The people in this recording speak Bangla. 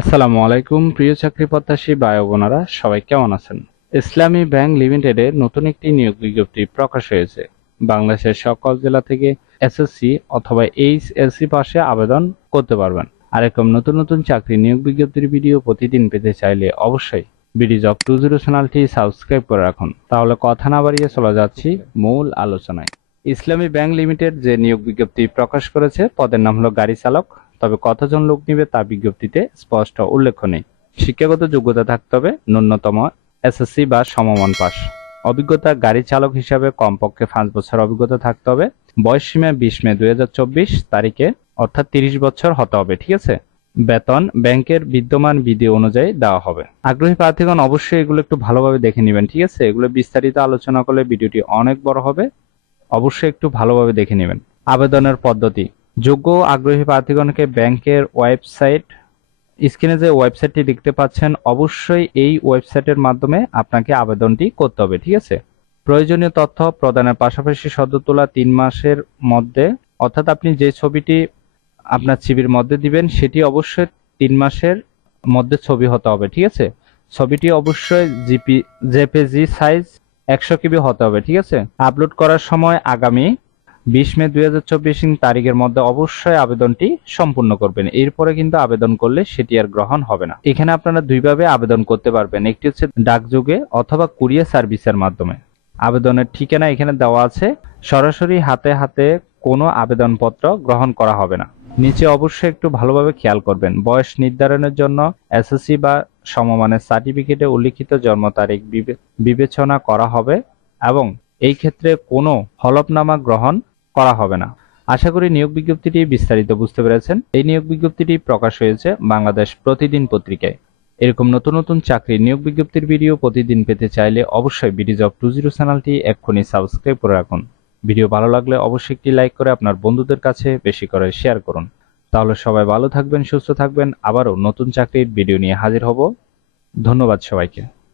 আসসালামু আলাইকুম, প্রিয় চাকরি প্রত্যাশী ভাই বোনেরা, সবাই কেমন আছেন? ইসলামী ব্যাংক লিমিটেডে নতুন একটি নিয়োগ বিজ্ঞপ্তি প্রকাশ হয়েছে। বাংলাদেশের সকল জেলা থেকে এসএসসি অথবা এইচএসসি পাশে আবেদন করতে পারবেন। আর এরকম নতুন নতুন চাকরি নিয়োগ বিজ্ঞপ্তির ভিডিও প্রতিদিন পেতে চাইলে অবশ্যই বিডি জব টু জিরো চ্যানেলটি সাবস্ক্রাইব করে রাখুন। তাহলে কথা না বাড়িয়ে চলে যাচ্ছি মূল আলোচনায়। ইসলামী ব্যাংক লিমিটেড যে নিয়োগ বিজ্ঞপ্তি প্রকাশ করেছে, পদের নাম হলো গাড়ি চালক। তবে কতজন লোক নিবে তা বিজ্ঞপ্তিতে স্পষ্ট উল্লেখ নেই। শিক্ষাগত যোগ্যতা থাকতে হবে ন্যূনতম এসএসসি বা সমমান পাস। অভিজ্ঞতা গাড়ি চালক হিসাবে কমপক্ষে পাঁচ বছর অভিজ্ঞতা থাকতে হবে। বয়স সীমা বিশ মে দুই তারিখে, অর্থাৎ তিরিশ বছর হতে হবে, ঠিক আছে? বেতন ব্যাংকের বিদ্যমান বিধি অনুযায়ী দেওয়া হবে। আগ্রহী প্রার্থীগণ অবশ্যই এগুলো একটু ভালোভাবে দেখে নেবেন, ঠিক আছে? এগুলো বিস্তারিত আলোচনা করলে ভিডিওটি অনেক বড় হবে। অবশ্যই একটু ভালোভাবে দেখে নেবেন। আবেদনের পদ্ধতি। যোগ্য আগ্রহী প্রার্থীগণকে ব্যাংকের ওয়েবসাইট, স্ক্রিনে যে ওয়েবসাইটটি দেখতে পাচ্ছেন, অবশ্যই এই ওয়েবসাইটের মাধ্যমে আপনাকে আবেদনটি করতে হবে, ঠিক আছে? প্রয়োজনীয় তথ্য প্রদানের পাশাপাশি সদ্য তোলা তিন মাসের মধ্যে, অর্থাৎ আপনি যে ছবিটি আপনার সিবির মধ্যে দিবেন, সেটি অবশ্যই তিন মাসের মধ্যে ছবি হতে হবে, ঠিক আছে? ছবিটি অবশ্যই জিপি, জেপিজি সাইজ একশো কেবি হতে হবে, ঠিক আছে? আপলোড করার সময় আগামী বিশ মে দুই হাজার চব্বিশ তারিখের মধ্যে অবশ্যই আবেদনটি সম্পূর্ণ করবেন। এরপরে কিন্তু আবেদন করলে সেটি আর গ্রহণ হবে না। এখানে আপনারা দুইভাবে আবেদন করতে পারবেন। একটি হচ্ছে ডাকযোগে অথবা কুরিয়ার সার্ভিসের মাধ্যমে। আবেদনের ঠিকানা এখানে দেওয়া আছে। সরাসরি হাতে হাতে কোনো আবেদনপত্র গ্রহণ করা হবে না। নিচে অবশ্যই একটু ভালোভাবে খেয়াল করবেন। বয়স নির্ধারণের জন্য এসএসসি বা সমমানের সার্টিফিকেটে উল্লিখিত জন্ম তারিখ বিবে- বিবেচনা করা হবে এবং এই ক্ষেত্রে কোনো হলফনামা গ্রহণ করা হবে না। আশা করি নিয়োগ বিজ্ঞপ্তিটি বিস্তারিত বুঝতে পেরেছেন। এই নিয়োগ বিজ্ঞপ্তিটি প্রকাশ হয়েছে বাংলাদেশ প্রতিদিন পত্রিকায়। এরকম নতুন নতুন চাকরির নিয়োগ বিজ্ঞপ্তির ভিডিও প্রতিদিন পেতে চাইলে অবশ্যই বিডিজ অফ টু জিরো চ্যানেলটি এক্ষুনি সাবস্ক্রাইব করে রাখুন। ভিডিও ভালো লাগলে অবশ্যই একটি লাইক করে আপনার বন্ধুদের কাছে বেশি করে শেয়ার করুন। তাহলে সবাই ভালো থাকবেন, সুস্থ থাকবেন। আবারও নতুন চাকরির ভিডিও নিয়ে হাজির হব। ধন্যবাদ সবাইকে।